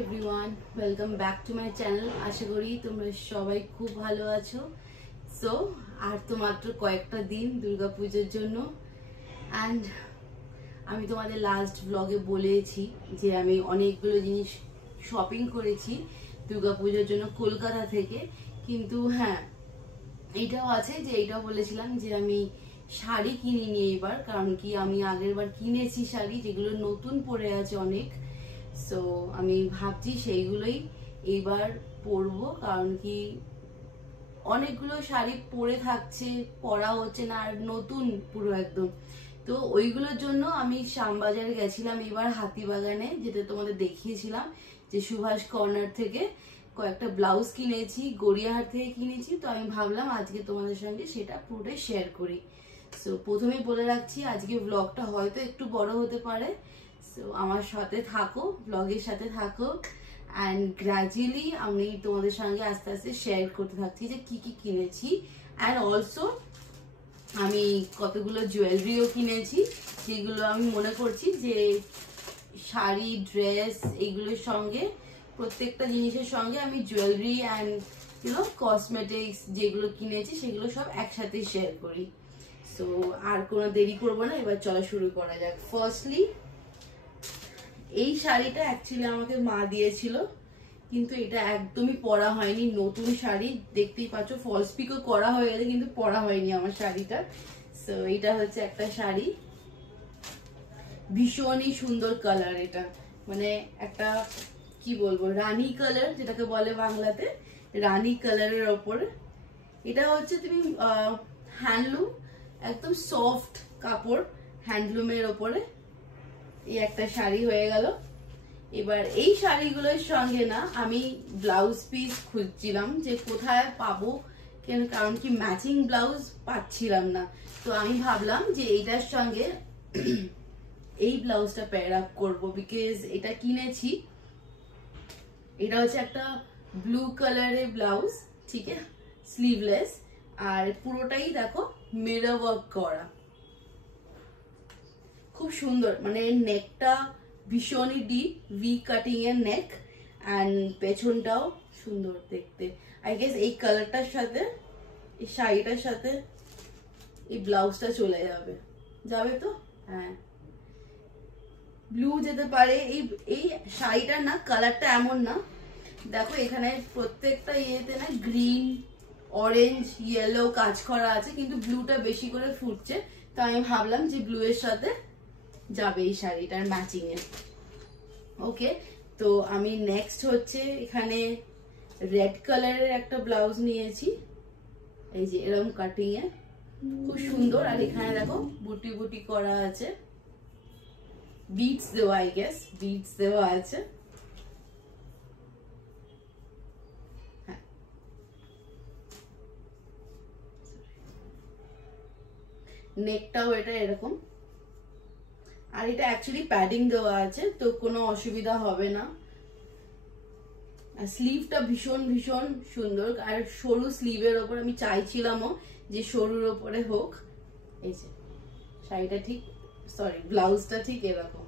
Everyone, welcome back to my channel. আশা করি তোমরা সবাই খুব ভালো আছো। সো আর তো মাত্র কয়েকটা দিন দুর্গাপুজোর জন্য। অ্যান্ড আমি তোমাদের লাস্ট ব্লগে বলেছি যে আমি অনেকগুলো জিনিস শপিং করেছি দুর্গাপুজোর জন্য কলকাতা থেকে। কিন্তু হ্যাঁ, এইটাও আছে যে এইটাও বলেছিলাম যে আমি শাড়ি কিনিনি এবার, কারণ কি আমি আগের বার কিনেছি শাড়ি যেগুলো নতুন পরে আছে অনেক। সো আমি ভাবছি সেইগুলোই এইবার পরবো, কারণ কি অনেকগুলো শাড়ি পরে থাকছে, পরা হচ্ছে না, আর নতুন পুরো একদম। তো ওইগুলোর জন্য আমি শ্যামবাজারে গেছিলাম এবার হাতিবাগানে, যেটা তোমাদের দেখিয়েছিলাম যে সুভাষ কর্নার থেকে কয়েকটা ব্লাউজ কিনেছি, গড়িয়াহাট থেকে কিনেছি। তো আমি ভাবলাম আজকে তোমাদের সঙ্গে সেটা পুরোটাই শেয়ার করি। সো প্রথমেই বলে রাখছি আজকে ব্লগটা হয়তো একটু বড় হতে পারে। সো আমার সাথে থাকো, ব্লগের সাথে থাকো, অ্যান্ড গ্র্যাজুয়ালি আমি তোমাদের সঙ্গে আস্তে আস্তে শেয়ার করতে থাকছি যে কি কি কিনেছি। অ্যান্ড অলসো আমি কতগুলো জুয়েলারিও কিনেছি, যেগুলো আমি মনে করছি যে শাড়ি, ড্রেস এইগুলোর সঙ্গে, প্রত্যেকটা জিনিসের সঙ্গে আমি জুয়েলারি অ্যান্ড কসমেটিক্স যেগুলো কিনেছি সেগুলো সব একসাথে শেয়ার করি। সো আর কোনো দেরি করবো না, এবার চলো শুরু করা যাক। ফার্স্টলি এই শাড়িটা অ্যাকচুয়ালি আমাকে মা দিয়েছিল, কিন্তু এটা একদমই পরা হয়নি, নতুন শাড়ি দেখতেই পাচ্ছ, ফলস পিকও করা হয়ে গেছে কিন্তু পরা হয়নি আমার শাড়িটা। সো এটা হচ্ছে একটা শাড়ি, ভীষণই সুন্দর কালার। এটা মানে একটা কি বলবো, রানী কালার যেটাকে বলে বাংলাতে, রানী কালারের ওপরে। এটা হচ্ছে তুমি হ্যান্ডলুম, একদম সফট কাপড় হ্যান্ডলুমের ওপরে এই একটা শাড়ি হয়ে গেল। এবার এই শাড়িগুলোর সঙ্গে না আমি ব্লাউজ পিস খুঁজছিলাম যে কোথায় পাবো, কারণ কি ম্যাচিং ব্লাউজ পাচ্ছিলাম না। তো আমি ভাবলাম যে এইটার সঙ্গে এই ব্লাউজটা পেয়ার আপ করবো, বিকজ এটা কিনেছি। এটা হচ্ছে একটা ব্লু কালারের ব্লাউজ, ঠিক আছে, স্লিভলেস, আর পুরোটাই দেখো মিরর ওয়ার্ক করা, খুব সুন্দর। মানে নেকটা ভীষণই ডিপ, ভি কাটিং এর নেক, অ্যান্ড পেছনটাও সুন্দর দেখতে। আই গেস এই কালারটার সাথে, এই শাড়িটার সাথে এই ব্লাউজটা চলে যাবে, যাবে তো? হ্যাঁ, ব্লু যেতে পারে। এই শাড়িটার না কালারটা এমন না, দেখো এখানে প্রত্যেকটা ইয়েতে না গ্রিন, অরেঞ্জ, ইয়েলো কাজ করা আছে, কিন্তু ব্লুটা বেশি করে ফুটছে। তো আমি ভাবলাম যে ব্লু এর সাথে যাবে এই শাড়িটার ম্যাচিং এ। ওকে, তো আমি নেক্সট হচ্ছে এখানে রেড কালারের একটা ব্লাউজ নিয়েছি, এই যে এরকম কাটিং এ, খুব সুন্দর। আর এখানে দেখো বুটি বুটি করা আছে, বিটস দেওয়া, আই গেস বিটস দেওয়া আছে। হ্যাঁ, নেকটাও এটা এরকম, আর এটা অ্যাকচুয়ালি প্যাডিং দেওয়া আছে, তো কোনো অসুবিধা হবে না। আর স্লিভটা ভীষণ ভীষণ সুন্দর, আর সরু স্লিভের ওপর আমি চাইছিলামও যে সরুর ওপরে হোক। এই যে শাড়িটা ঠিক, সরি ব্লাউজটা ঠিক এরকম।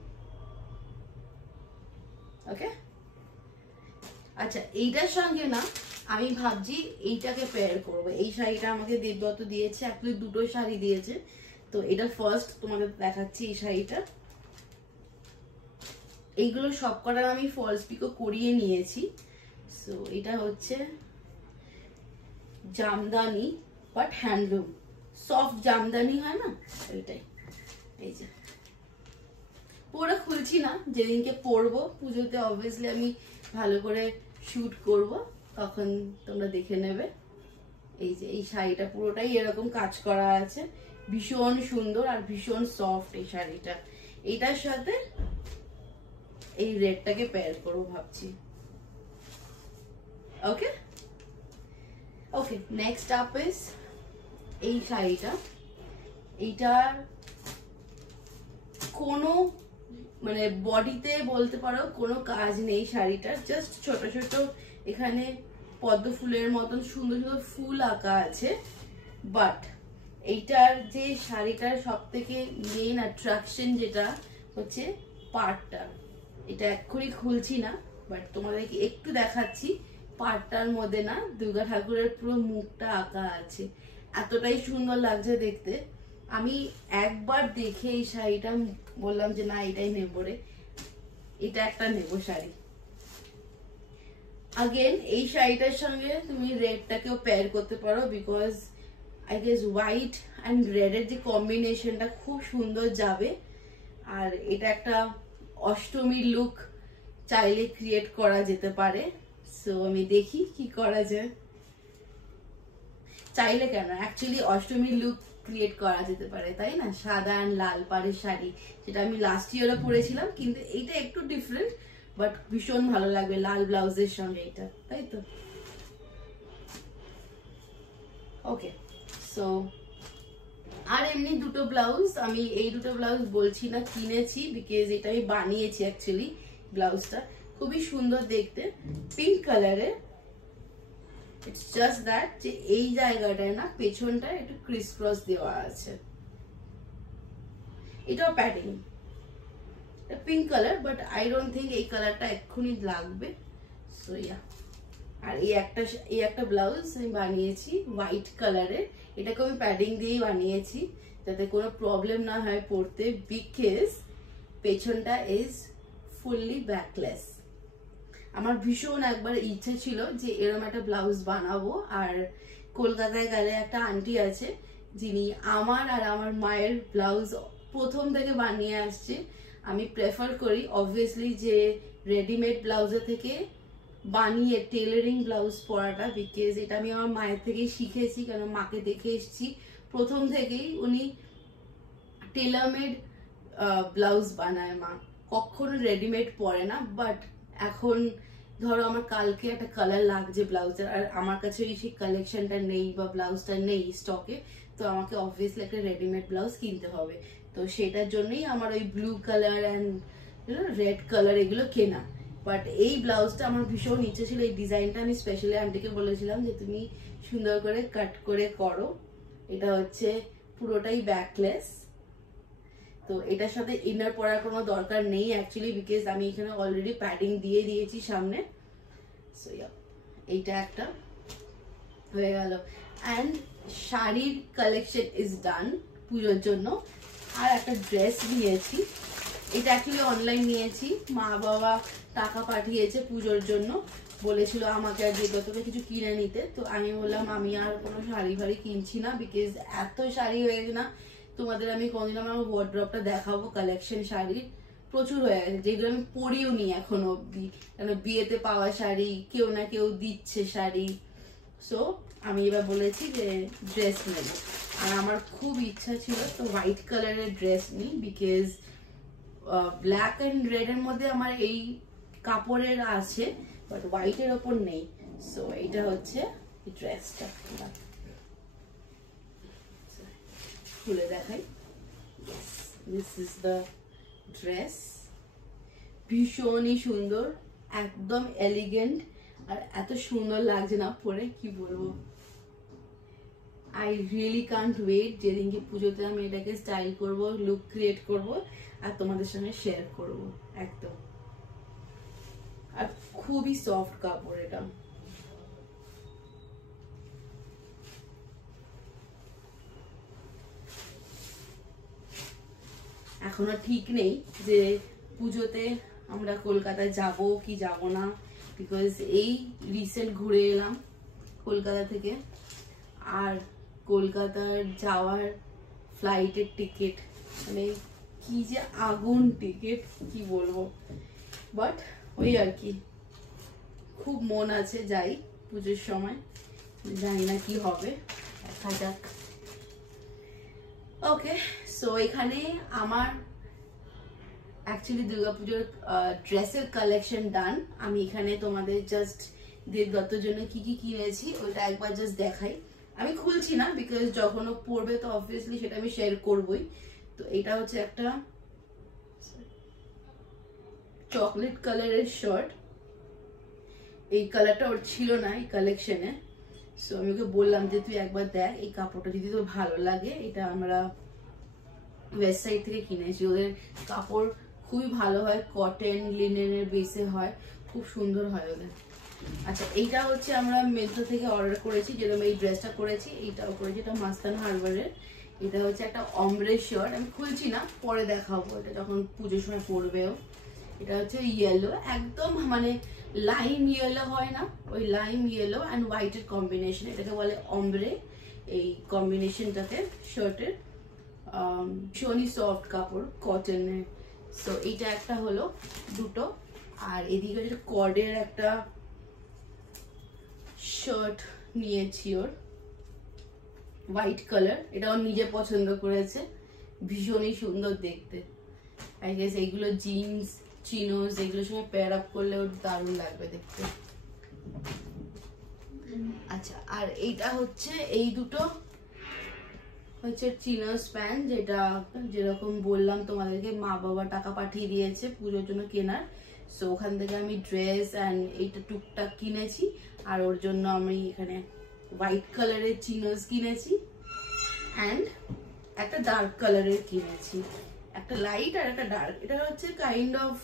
ওকে, আচ্ছা এইটার সঙ্গে না আমি ভাবছি এইটাকে পেয়ার করবো। এই শাড়িটা আমাকে দেবব্রত দিয়েছে, অ্যাকচুয়ালি দুটো শাড়ি দিয়েছে। তো এটা ফার্স্ট তোমাদের দেখাচ্ছি এই শাড়িটা। এইগুলো সব কটা আমি ফলস পিকো করিয়ে নিয়েছি। সো এটা হচ্ছে Jamdani, but handloom, soft Jamdani হয় না, এইটাই। এই যে পুরো খুলছি না, যেদিনকে পরবো পুজোতে অবভিয়াসলি আমি ভালো করে শুট করব, তখন তোমরা দেখে নেবে। এই যে এই শাড়িটা পুরোটাই এরকম কাজ করা আছে, ভীষণ সুন্দর আর ভীষণ সফট এই শাড়িটা। এইটার সাথে এই রেডটাকে পেয়ার করবো ভাবছি। ওকে ওকে, নেক্সট আপ ইজ এই শাড়িটা। এইটার কোনো মানে বডিতে বলতে পারো কোনো কাজ নেই শাড়িটার, জাস্ট ছোট ছোট এখানে পদ্ম ফুলের মতন সুন্দর সুন্দর ফুল আঁকা আছে। বাট এইটার যে শাড়িটার সব থেকে মেইন অ্যাট্রাকশন যেটা হচ্ছে পাড়টা, এটা এক্ষুনি খুলছি না, বাট তোমাদেরকে একটু দেখাচ্ছি, পাটটার মধ্যে না দুর্গা ঠাকুরের পুরো মুখটা আঁকা আছে, এতটাই সুন্দর লাগছে দেখতে। আমি একবার দেখে এই শাড়িটা বললাম যে না এটাই নেবো রে, এটা একটা নেবো শাড়ি। আগেন এই শাড়িটার সঙ্গে তুমি রেডটাকেও পেয়ার করতে পারো, because I guess white and রেডের যে কম্বিনেশনটা খুব সুন্দর যাবে। আর এটা একটা অষ্টমীর লুক চাইলে ক্রিয়েট করা যেতে পারে। সো আমি দেখি কি করা যায়, চাইলে কেন, অ্যাকচুয়ালি অষ্টমীর লুক ক্রিয়েট করা যেতে পারে, তাই না? সাদা আর লাল পাড়ের শাড়ি, যেটা আমি লাস্ট ইয়ারে পরেছিলাম, কিন্তু এইটা একটু ডিফারেন্ট, বাট ভীষণ ভালো লাগবে লাল ব্লাউজের সঙ্গে এটা, তাই তো? ওকে, সো আর এমনি দুটো ব্লাউজ, আমি এই দুটো ব্লাউজ বলছি না কিনেছি, বিকজ এটা আমি বানিয়েছি অ্যাকচুয়ালি। ব্লাউজটা খুবই সুন্দর দেখতে, পিঙ্ক কালারের। ইটস জাস্ট দ্যাট যে এই জায়গাটায় না পেছনটা একটু ক্রিস ক্রস দেওয়া আছে। এটাও padding, pink colour, but I don't think এই কালারটা এক্ষুনি লাগবে। সো ইয়া, আর এই একটা ব্লাউজ আমি বানিয়েছি হোয়াইট কালারের, এটাকে আমি প্যাডিং দিয়েই বানিয়েছি যাতে কোনো প্রবলেম না হয় পরতে, বিকজ পেছনটা ইজ ফুললি ব্যাকলেস। আমার ভীষণ একবার ইচ্ছে ছিল যে এরকম একটা ব্লাউজ বানাবো। আর কলকাতায় গেলে একটা আন্টি আছে যিনি আমার আর আমার মায়ের ব্লাউজ প্রথম থেকে বানিয়ে আসছে। আমি প্রেফার করি অবভিয়াসলি যে রেডিমেড ব্লাউজের থেকে বানিয়ে টেলারিং ব্লাউজ পরাটা, বিকজ এটা আমি আমার মায়ের থেকেই শিখেছি, কারণ মাকে দেখে এসেছি প্রথম থেকেই উনি টেলারমেড ব্লাউজ বানায় মা, কখনো রেডিমেড পরে না। বাট এখন ধরো আমার কালকে একটা কালার লাগছে ব্লাউজের, আর আমার কাছে ওই সেই কালেকশনটা নেই বা ব্লাউজটা নেই স্টকে, তো আমাকে অবভিয়াসলি একটা রেডিমেড ব্লাউজ কিনতে হবে। তো সেটার জন্যই আমার ওই blue colour and red colour এগুলো কেনা। বাট এই ব্লাউজটা আমার ভীষণ ইচ্ছে ছিল, এই ডিজাইনটা আমি স্পেশালি আন্টিকে বলেছিলাম যে তুমি সুন্দর করে কাট করে করো। এটা হচ্ছে পুরোটাই ব্যাকলেস, তো এটার সাথে ইনার পরার কোনো দরকার নেই অ্যাকচুয়ালি, বিকজ আমি এখানে অলরেডি প্যাডিং দিয়ে দিয়েছি সামনে। সো এইটা একটা হয়ে গেল। অ্যান্ড শাড়ির কালেকশন ইজ ডান পুজোর জন্য। আর একটা ড্রেস নিয়েছি, এটা অ্যাকচুয়ালি অনলাইন নিয়েছি, মা বাবা টাকা পাঠিয়েছে পুজোর জন্য, বলেছিল আমাকে আর যেগুলো কিছু কিনে নিতে। তো আমি বললাম আমি আর কোনো শাড়ি ফাড়ি কিনছি না, বিকজ এত শাড়ি হয়ে গেছে না, তোমাদের আমি কোনদিন আমার ওয়ার্ড্রপটা দেখাবো, কালেকশন শাড়ির প্রচুর হয়ে গেছে, যেগুলো আমি পরিও নি এখনো অব্দি, কারণ বিয়েতে পাওয়া শাড়ি, কেউ না কেউ দিচ্ছে শাড়ি। সো আমি এবার বলেছি যে ড্রেস নেব, আর আমার খুব ইচ্ছা ছিল তো হোয়াইট কালারের ড্রেস নিই, বিকজ ব্ল্যাক অ্যান্ড রেড এর মধ্যে আমার এই কাপড়ের আছে, বাট হোয়াইটের ওপর নেই। সো এইটা হচ্ছে ড্রেসটা, খুলে দেখাই। দিস ইজ দ্য ড্রেস, ভীষণই সুন্দর, একদম এলিগেন্ট, আর এত সুন্দর লাগছে না পরে, কি বলবো। আই রিয়েলি কান্ট ওয়েট যেদিনকে পুজোতে আমি এটাকে স্টাইল করব, লুক ক্রিয়েট করব আর তোমাদের সঙ্গে শেয়ার করব একদম। আর খুবই সফট কাপড় এটা। এখনো ঠিক নেই যে পুজোতে আমরা কলকাতায় যাব কি যাব না, বিকজ এই রিসেন্ট ঘুরে এলাম কলকাতা থেকে, আর কলকাতার যাওয়ার ফ্লাইটের টিকিট মানে কি যে আগুন টিকিট, কি বলবো। বাট ওই আর কি, খুব মন আছে যাই পুজোর সময়, জানি না কি হবে, দেখা যাক। ওকে, সো এখানে আমার অ্যাকচুয়ালি দুর্গাপুজোর ড্রেসের কালেকশন ডান। আমি এখানে তোমাদের জাস্ট দেবদত্তর জন্য কি কি কিনেছি ওইটা একবার জাস্ট দেখাই। আমি খুলছি না, বিকজ যখন ও পড়বে তো অবভিয়াসলি সেটা আমি শেয়ার করবই। তো এটা হচ্ছে একটা চকলেট কালারের শার্ট, এই কালারটা ওর ছিল না এই কালেকশনে। সো আমি ওকে বললাম যে তুই একবার দেখ এই কাপড়টা যদি তোর ভালো লাগে, এটা আমরা ওয়েস্ট সাইড থেকে কিনেছি, ওদের কাপড় খুবই ভালো হয়, কটন লিনেনের বেসে হয়, খুব সুন্দর হয় ওদের। আচ্ছা এইটা হচ্ছে আমরা মেট্রো থেকে অর্ডার করেছি, যেরকম এই ড্রেসটা করেছি, এইটাও করেছি, এটা মাস্তান হারবারের। এটা হচ্ছে একটা অমব্রে শার্ট, আমি খুলছি না, পরে দেখাবো, এটা যখন পুজোর সময় পরবেও। এটা হচ্ছে ইয়েলো, একদম মানে লাইম ইয়েলো হয় না, ওই লাইম ইয়েলো অ্যান্ড হোয়াইটের কম্বিনেশন, এটাকে বলে অমব্রে। এই কম্বিনেশনটাতে শার্টের ভীষণই সফট কাপড়, কটনের। সো এইটা একটা হলো দুটো। আর এদিকে হচ্ছে কর্ডের একটা শার্ট নিয়েছি, ওর হোয়াইট কালার, এটা ওর নিজে পছন্দ করেছে, ভীষণই সুন্দর দেখতে। আই গেস এইগুলো জিন্স চিনোস এগুলোর সঙ্গে পেয়ার আপ করলে ওর দারুণ লাগবে দেখতে। আচ্ছা আর এইটা হচ্ছে, এই দুটো হচ্ছে চিনোস প্যান্ট, যেটা যেরকম বললাম তোমাদেরকে মা বাবা টাকা পাঠিয়ে দিয়েছে পুজোর জন্য কেনার। সো ওখান থেকে আমি ড্রেস অ্যান্ড এইটা টুকটাক কিনেছি, আর ওর জন্য আমি এখানে হোয়াইট কালারের চিনোস কিনেছি অ্যান্ড একটা ডার্ক কালারের কিনেছি, একটা লাইট আর একটা ডার্ক। এটা হচ্ছে কাইন্ড অফ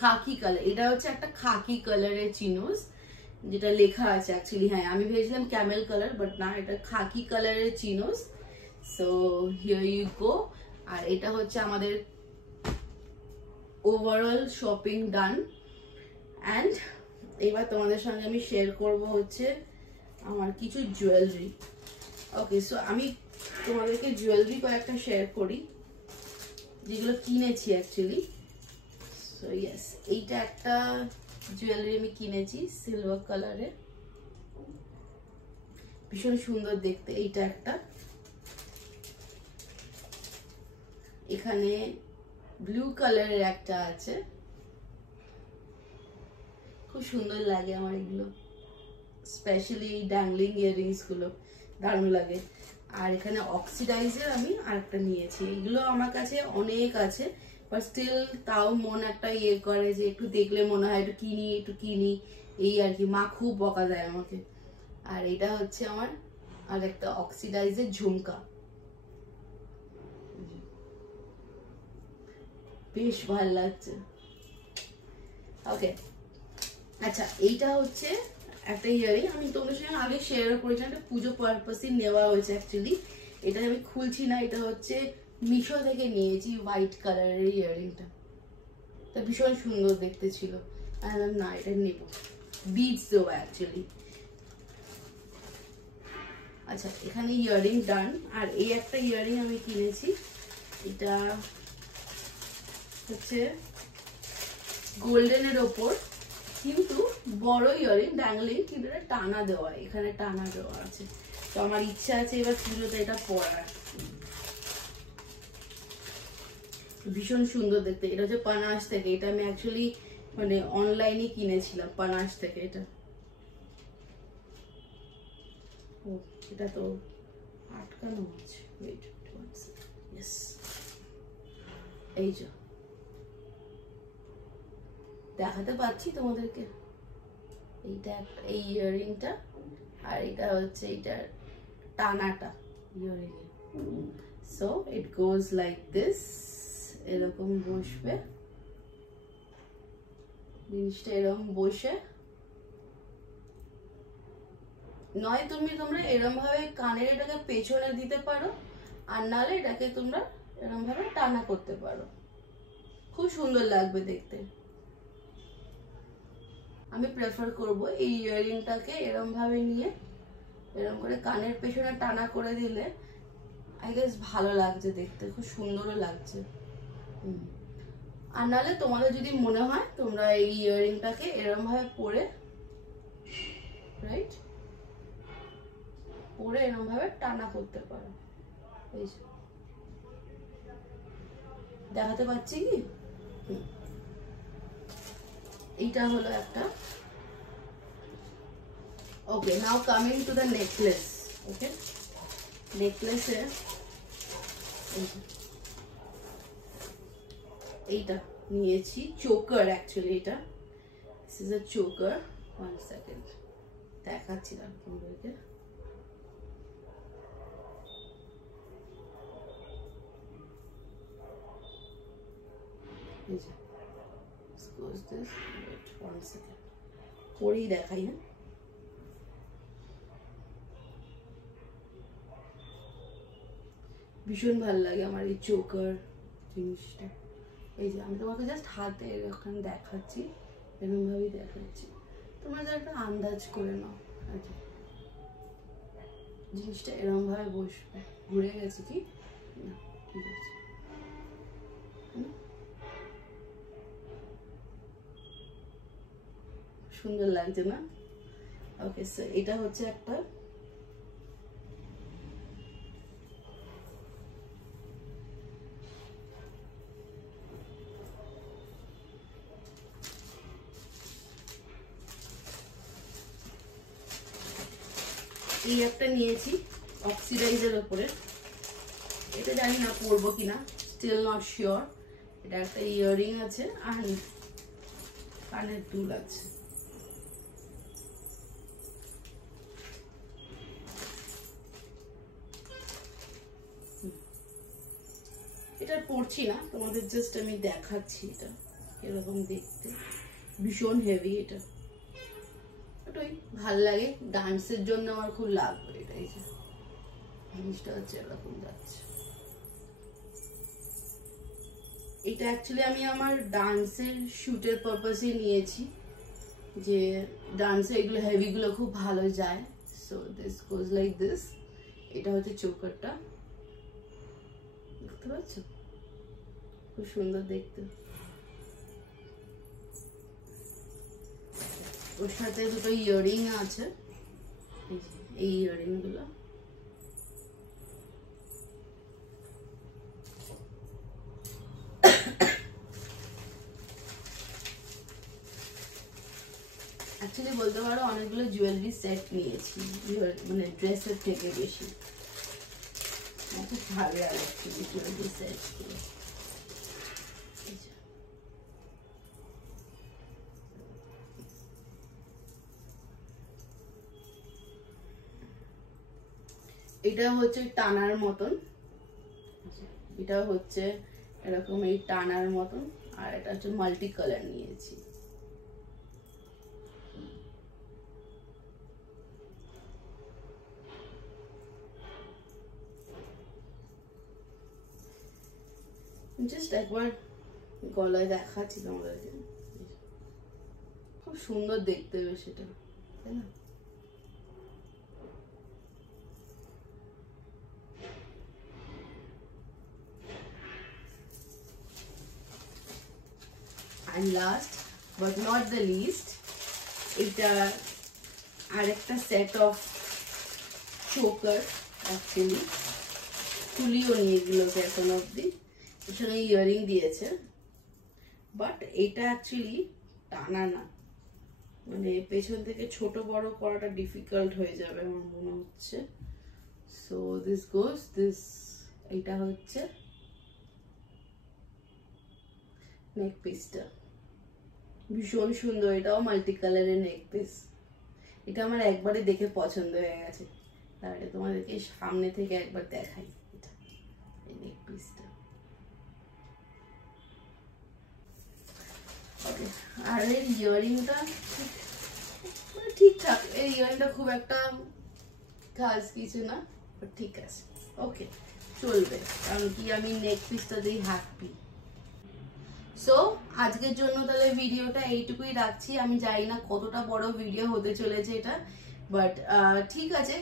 খাকি কালার, এটা হচ্ছে একটা খাকি কালারের চিনোস, যেটা লেখা আছে অ্যাকচুয়ালি, হ্যাঁ আমি ভেবেছিলাম ক্যামেল কালার, বাট না, এটা খাকি কালারের chinos. So here you go. আর এটা হচ্ছে আমাদের ওভারঅল শপিং ডান। অ্যান্ড এবার তোমাদের সঙ্গে আমি শেয়ার করব হচ্ছে আমার কিছু জুয়েলারি। ওকে, সো আমি তোমাদেরকে জুয়েলারি কয়েকটা শেয়ার করি যেগুলো কিনেছি অ্যাকচুয়ালি। সো ইয়েস, এইটা একটা জুয়েলারি আমি কিনেছি সিলভার কালারের, ভীষণ সুন্দর দেখতে। এইটা একটা, এখানে ব্লু কালারের একটা আছে, খুব সুন্দর লাগে আমার এগুলো, স্পেশালি এই ড্যাংলিং ইয়াররিংস গুলো দারুণ লাগে। আর এখানে অক্সিডাইজের আমি আরেকটা নিয়েছি, এগুলো আমার কাছে অনেক আছে, বাট স্টিল তাও মন একটা ইয়ে করে যে একটু দেখলে মনে হয় একটু কিনি একটু কিনি, এই আর কি, মা খুব বকা দেয় আমাকে। আর এটা হচ্ছে আমার আর একটা অক্সিডাইজের ঝুমকা, বেশ ভালো লাগছে। ওকে আচ্ছা, এইটা হচ্ছে একটা ইয়ারিং, আমি তোমাদের সঙ্গে আগে শেয়ার করেছিলাম, একটা পুজো পারপাসে নেওয়া হয়েছে অ্যাকচুয়ালি। এটা আমি খুলছি না, এটা হচ্ছে মিশো থেকে নিয়েছি, হোয়াইট কালারের ইয়ারিংটা, তা ভীষণ সুন্দর দেখতে ছিল, না এটা নেব, বিডস দেওয়া অ্যাকচুয়ালি। আচ্ছা এখানে ইয়ারিং ডান। আর এই একটা ইয়ারিং আমি কিনেছি, এটা হচ্ছে গোল্ডেনের ওপর, কিন্তু বড় ইয়ারিং ড্যাংলিং, কিন্তু এটা টানা দেওয়া, এখানে টানা দেওয়া আছে। তো আমার ইচ্ছা আছে এবার পুজোতে এটা পরার, ভীষণ সুন্দর দেখতে। এটা হচ্ছে পানাস থেকে, এটা আমি অ্যাকচুয়ালি মানে অনলাইনে কিনেছিলাম পানাস থেকে এটা। ও এটা তো আটকানো আছে, ওয়েট ইয়েস, এই যে দেখাতে পাচ্ছি তোমাদেরকে, এইটা এই ইয়াররিংটা, আর এটা হচ্ছে এইটার টানাটা earring. So it goes like this, এরকম বসবে জিনিসটা, এরকম বসে নয় তোমরা এরকম ভাবে কানের এটাকে পেছনে দিতে পারো, আর নালে এটাকে তোমরা এরকম ভাবে টানা করতে পারো, খুব সুন্দর লাগবে দেখতে। আমি প্রেফার করব এই ইয়াররিংটাকে এরকম ভাবে নিয়ে এরকম করে কানের পেছনে টানা করে দিলে আই গেস ভালো লাগছে দেখতে, খুব সুন্দরও লাগছে। আর নাহলে তোমাদের যদি মনে হয় তোমরা এই ইয়াররিংটাকে এরকম ভাবে পরে, রাইট, পরে এরকম ভাবে টানা করতে পারো। এই দেখাতে পাচ্ছি কি, এইটা হলো একটা। Okay, now coming to the necklace. Okay, নেকলেসে এইটা নিয়েছি, চোকার অ্যাকচুয়ালি, এটা this is a choker. 1 second দেখাচ্ছি না তোমাদেরকে। Suppose this. 1 সেকেন্ড পরেই দেখাই। হ্যাঁ, ভীষণ ভালো লাগে আমার এই চোকার জিনিসটা। এই যে আমি তোমাকে জাস্ট হাতে এখানে দেখাচ্ছি, এরকম ভাবেই দেখাচ্ছি, তোমরা যা একটা আন্দাজ করে নাও। আচ্ছা, জিনিসটা এরকম ভাবে বসবে। ঘুরে গেছে কি না? ঠিক আছে, সুন্দর লাগছে না? ওকে, সো এটা হচ্ছে একটা এই একটা নিয়েছি অক্সিডাইজের উপরে। এটা জানি না পরবো কিনা, স্টিল নট শিওর। এটা একটা ইয়াররিং আছে আর কানের দুল আছে। এটা পরছি না, তোমাদের জাস্ট আমি দেখাচ্ছি এটা এরকম দেখতে। ভীষণ হেভি, এটা ওটাই ভাল লাগে। ডান্সের জন্য আমার খুব লাগবে এটা। এই যে জিনিসটা হচ্ছে এরকম যাচ্ছে। এটা অ্যাকচুয়ালি আমি আমার ডান্সের শুটের পারপাসে নিয়েছি, যে ডান্সে এগুলো হেভিগুলো খুব ভালো যায়। So this goes like this. এটা হচ্ছে চোকারটা, দেখতে পাচ্ছ? খুব সুন্দর দেখতে। ওর সাথে দুটো ইয়াররিং আছে, এই ইয়াররিং গুলো। অ্যাকচুয়ালি বলতে পারো অনেকগুলো জুয়েলারি সেট নিয়েছি, মানে ড্রেসের থেকে বেশি। খুব ভালো লাগে অ্যাকচুয়ালি জুয়েলারি সেট গুলো। এটা হচ্ছে টানার মতন, এটা হচ্ছে এরকম এই টানার মতন, আর এটা হচ্ছে মাল্টি কালার নিয়েছি। জাস্ট একবার গলায় দেখাচ্ছি তোমাদেরকে, খুব সুন্দর দেখতে হবে সেটা, তাই না? And last but not the least, এটা আরেকটা সেট অফ চোকার। অ্যাকচুয়ালি খুলিও নিয়ে এগুলোকে এখন অব্দি, এর সঙ্গে ইয়াররিং দিয়েছে, বাট এটা অ্যাকচুয়ালি টানা না, মানে পেছন থেকে ছোট বড় করাটা ডিফিকাল্ট হয়ে যাবে আমার মনে হচ্ছে। So this goes this. এটা হচ্ছে নেক পিসটা, ভীষণ সুন্দর। এটাও মাল্টি কালারের নেক পিস। এটা আমার একবারে দেখে পছন্দ হয়ে গেছে, তাহলে তোমাদেরকে সামনে থেকে একবার দেখাই এটা, এই নেক পিসটা। ওকে, আর এই ইয়াররিংটা ঠিকঠাক, এই ইয়াররিংটা খুব একটা খাস কিছু না, ঠিক আছে, ওকে চলবে, কারণ কি আমি নেক পিসটাতেই হ্যাপি। সো আজকের জন্য তাহলে ভিডিওটা এইটুকুই রাখছি। আমি জানি না কতটা বড় ভিডিও হতে চলেছে এটা, বাট ঠিক আছে,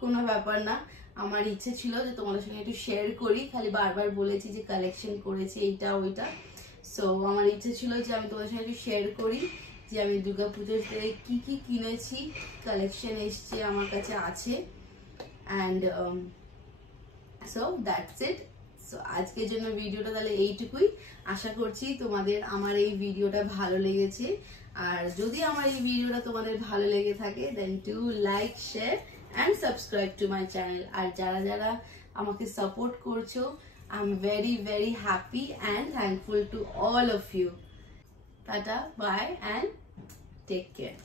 কোনো ব্যাপার না। আমার ইচ্ছে ছিল যে তোমাদের সঙ্গে একটু শেয়ার করি, খালি বারবার বলেছি যে কালেকশন করেছি এইটা ওইটা। সো আমার ইচ্ছে ছিল যে আমি তোমাদের সঙ্গে একটু শেয়ার করি যে আমি দুর্গাপুজোতে কি কি কিনেছি, কালেকশন এসছে আমার কাছে আছে। And so that's it. So আজকের জন্য ভিডিওটা তাহলে এইটুকুই। আশা করছি তোমাদের আমার এই ভিডিওটা ভালো লেগেছে, আর যদি আমার এই ভিডিওটা তোমাদের ভালো লেগে থাকে then do like, share and subscribe to my channel. আর যারা যারা আমাকে সাপোর্ট করছো, I am very very happy and thankful to all of you. Tata, bye and take care.